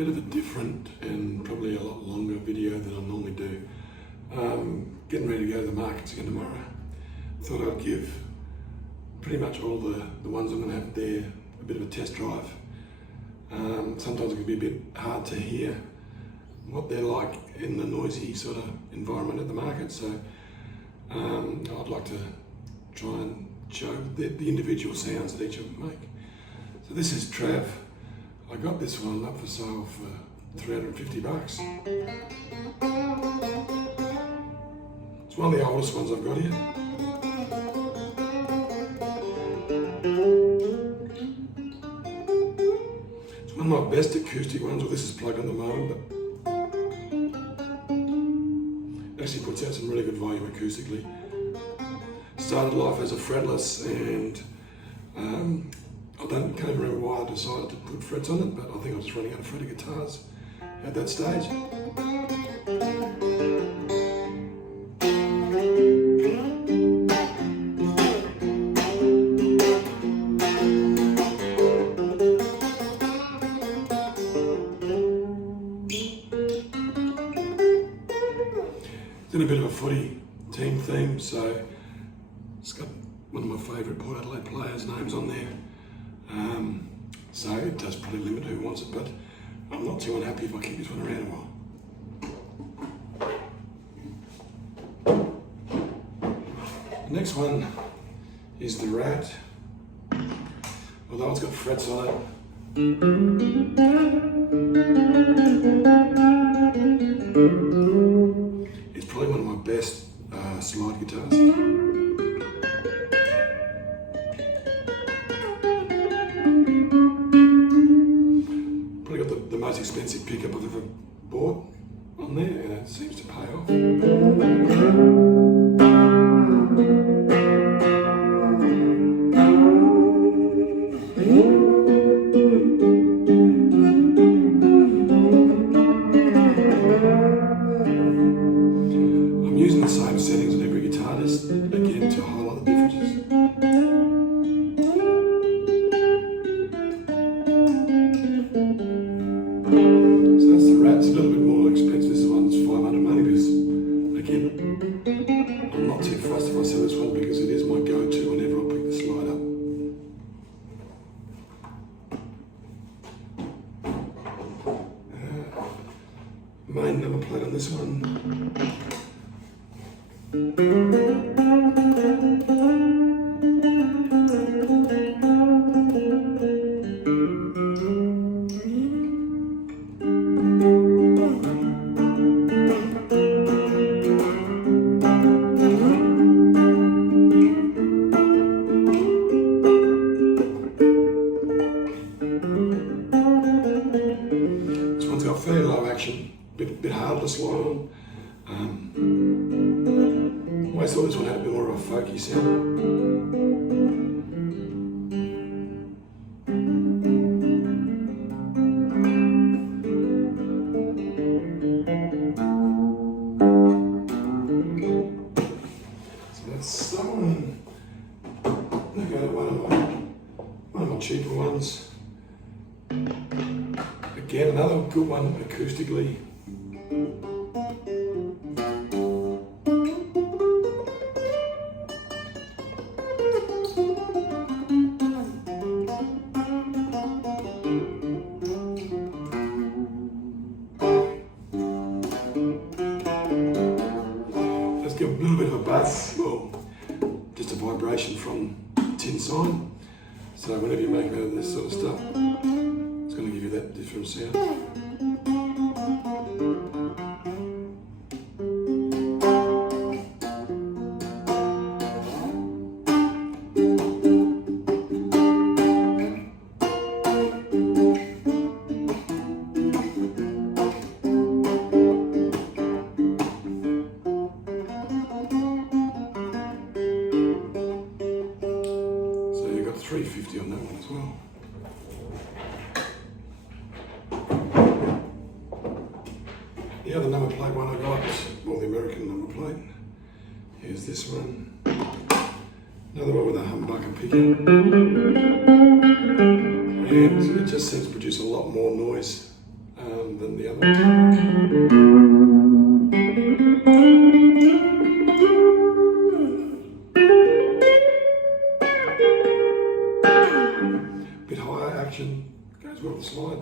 bit of a different and probably a lot longer video than I normally do. Getting ready to go to the markets again tomorrow. Thought I'd give pretty much all the ones I'm going to have there a bit of a test drive. Sometimes it can be a bit hard to hear what they're like in the noisy sort of environment at the market, so I'd like to try and show the individual sounds that each of them make. So this is Trav. I got this one up for sale for $350. It's one of the oldest ones I've got here. It's one of my best acoustic ones. Well, this is plugged on the moment, but it actually puts out some really good volume acoustically. Started life as a fretless, and I can't remember why I decided to put frets on it, but I think I was just running out of fretted guitars at that stage. It's in a bit of a footy team theme, so it's got one of my favourite Port Adelaide players' names on there. So it does probably limit who wants it, but I'm not too unhappy if I keep this one around a while. The next one is the Rat. Although it's got frets on it, it's probably one of my best slide guitars. Probably got the most expensive pickup I've ever bought on there, and it seems to pay off. I'm using the same settings on every guitar, just again to highlight the differences. So that's the Rat. It's a little bit more expensive. This one's $500 because, again, I'm not too fussed if I sell this one because it is my go-to whenever I pick the slide up. Main number plate on this one. This one's got fairly low action, bit harder to slide on. I always thought this one had a bit more of a folky sound. So that's that one. I'll go to one of my cheaper ones. Again, another good one acoustically. Let's give a little bit of a bass, well, just a vibration from tin sign. So whenever you make out of this sort of stuff, it's going to give you that different sound. So you've got $350 on that one as well. The other number plate one I got, well, the American number plate, is this one. Another one with a humbucker pickup. And it just seems to produce a lot more noise than the other one. Bit higher action, goes well with the slide.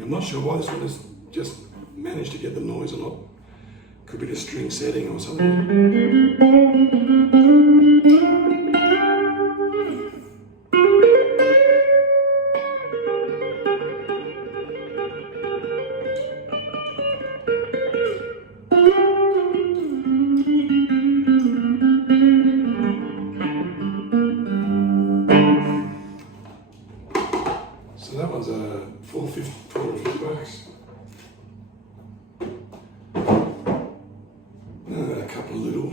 I'm not sure why this one has just managed to get the noise or not. Could be the string setting or something. So that one's a $450. A couple of little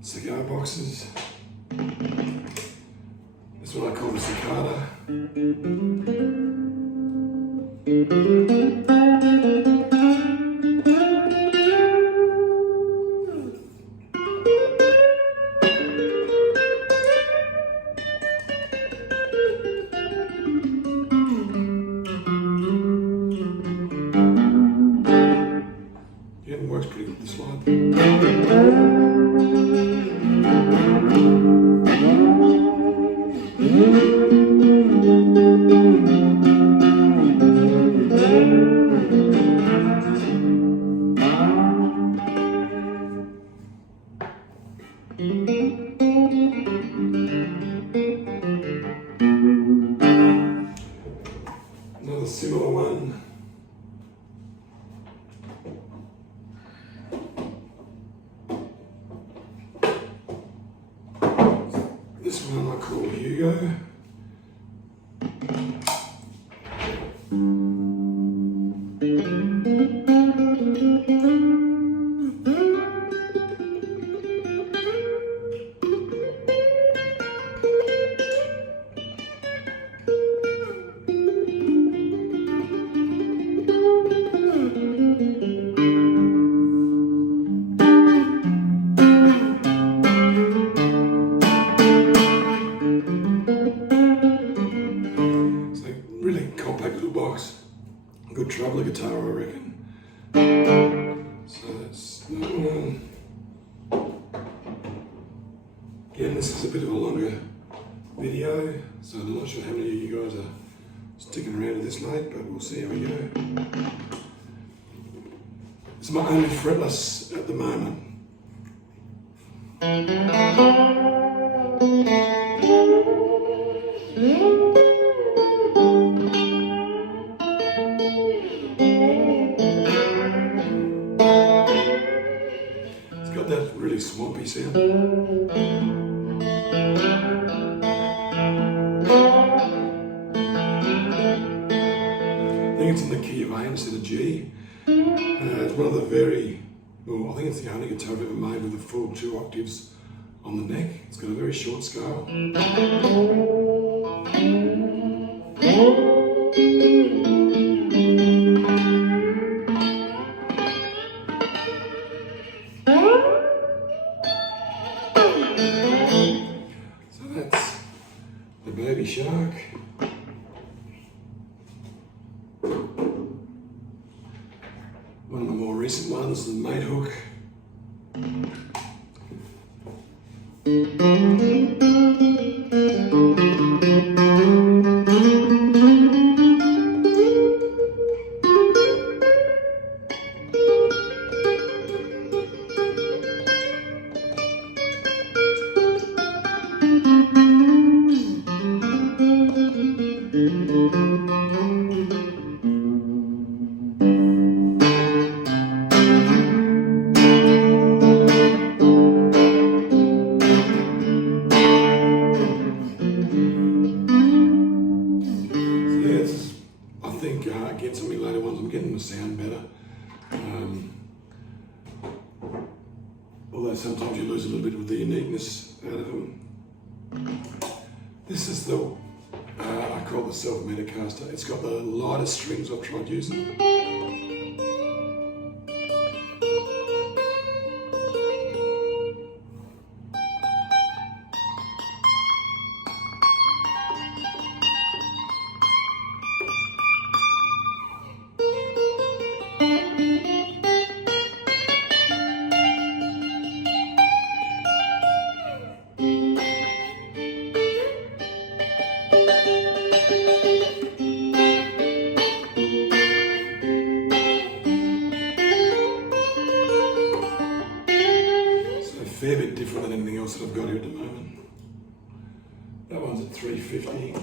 cigar boxes. This one I call the Cicada. Yeah, it works pretty good, the slide. Another similar one. This one I call Hugo. Really compact little box. Good traveller guitar, I reckon. So that's that one. Again, this is a bit of a longer video, so I'm not sure how many of you guys are sticking around to this late, but we'll see how we go. It's my only fretless at the moment. It's got that really swampy sound. I think it's in the key of A instead of G. It's one of the I think it's the only guitar I've ever made with a full 2 octaves on the neck. It's got a very short scale. So that's the Baby Shark. One of the more recent ones, the Mate Hook. a little bit of the uniqueness out of them. This is the, I call it the Self Metacaster. It's got the lightest strings I've tried using. Fair bit different than anything else that I've got here at the moment. That one's at $3.50.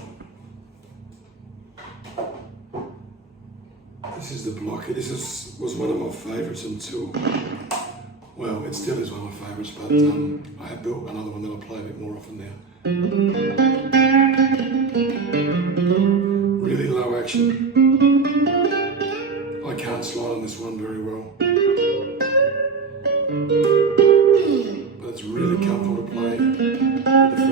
This is the blocker. This was one of my favourites until, well, it still is one of my favourites, but I have built another one that I play a bit more often now. Really low action. I can't slide on this one very well. It's really comfortable to play with the frets.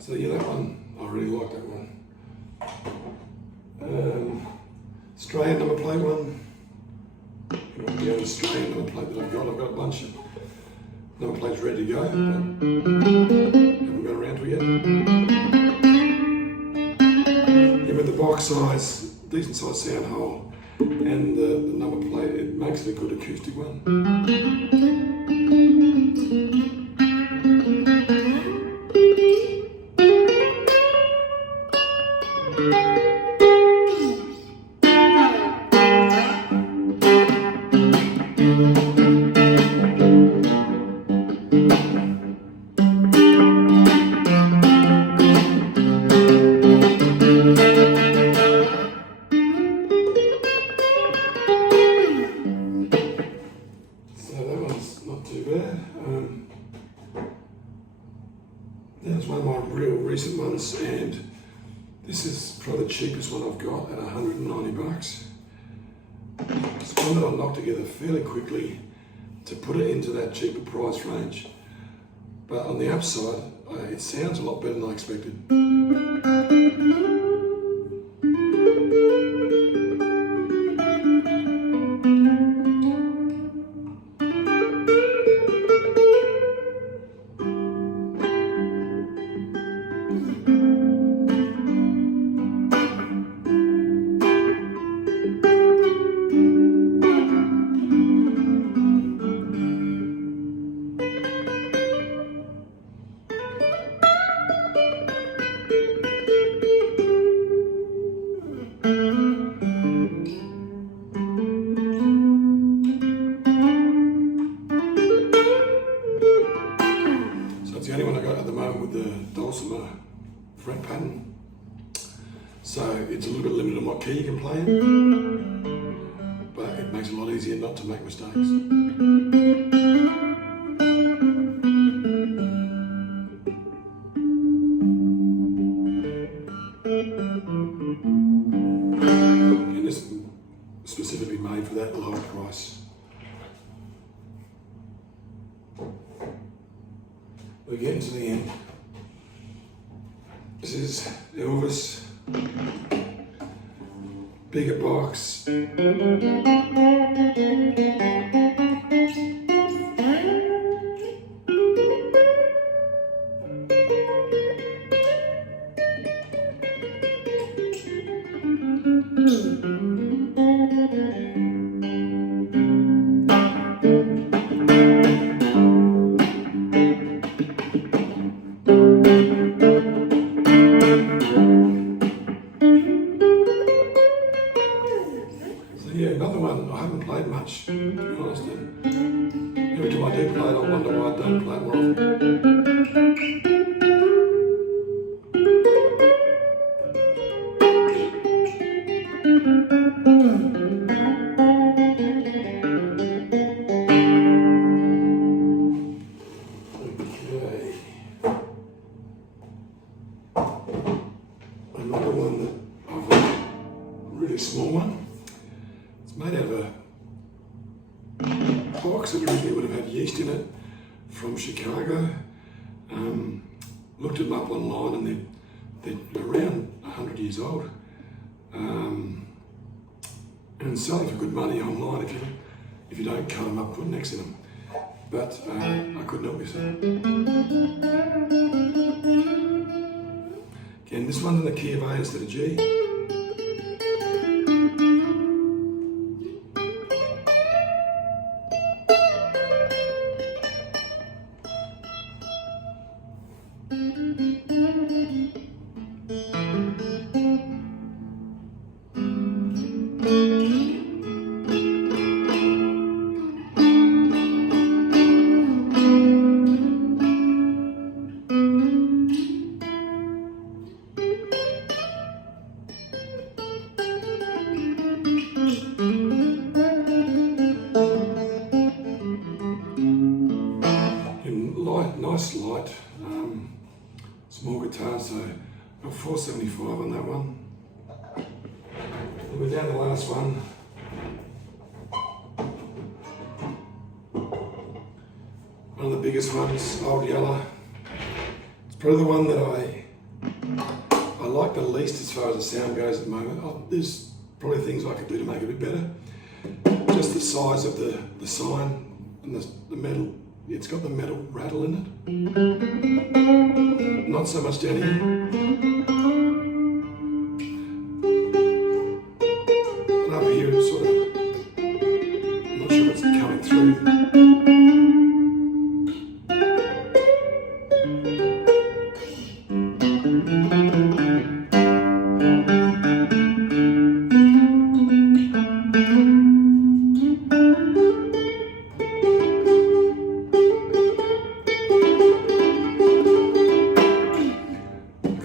So yeah, that one, I really like that one. Australian number plate one. The only Australian number plate that I've got a bunch of number plates ready to go, but haven't got around to it yet. Yeah, with the box size, decent size sound hole, and the number plate, it makes it a good acoustic one. That's one of my real recent ones, and this is probably the cheapest one I've got at $190. It's one that I knocked together fairly quickly to put it into that cheaper price range. But on the upside, it sounds a lot better than I expected. It's the only one I got at the moment with the dulcimer fret pattern. So it's a little bit limited on what key you can play in, but it makes it a lot easier not to make mistakes. And this is specifically made for that lower price. We're getting to the end. This is Elvis, bigger box. Yeah, another one, I haven't G plate, I wonder why I don't play it more often. Okay. Another one that I've got, a really small one. It's made out of a box that originally would have had yeast in it from Chicago. Looked them up online and they're around 100 years old. And selling for good money online if you don't cut them up, put necks in them. But I couldn't help myself. Again, this one's in the key of A instead of G. Nice light, small guitar, so got 475 on that one. And we're down to the last one. One of the biggest ones, Old Yeller. It's probably the one that I like the least as far as the sound goes at the moment. There's probably things I could do to make it a bit better. Just the size of the sign and the metal. It's got the metal rattle in it. Not so much down here. And over here it's sort of, I'm not sure what's coming through.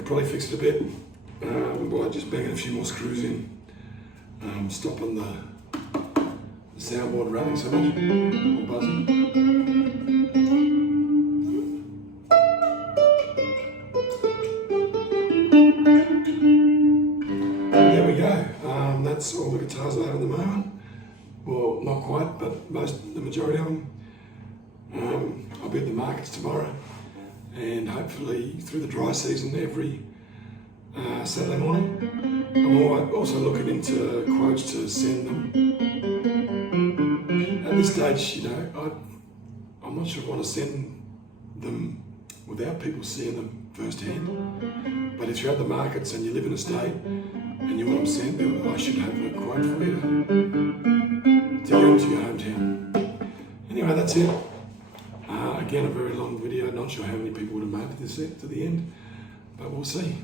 Probably fix it a bit by just banging a few more screws in, stopping the soundboard rattling so much or buzzing. There we go. That's all the guitars I have at the moment. Well, not quite, but the majority of them. I'll be at the markets tomorrow. And hopefully through the dry season every Saturday morning. I'm also looking into quotes to send them. At this stage, I'm not sure I want to send them without people seeing them firsthand. But if you're at the markets and you live in a state and you want them sent, I should have a quote for you to get them to your hometown. Anyway, that's it. Again, a very long video. Not sure how many people would have made it to the end, but we'll see.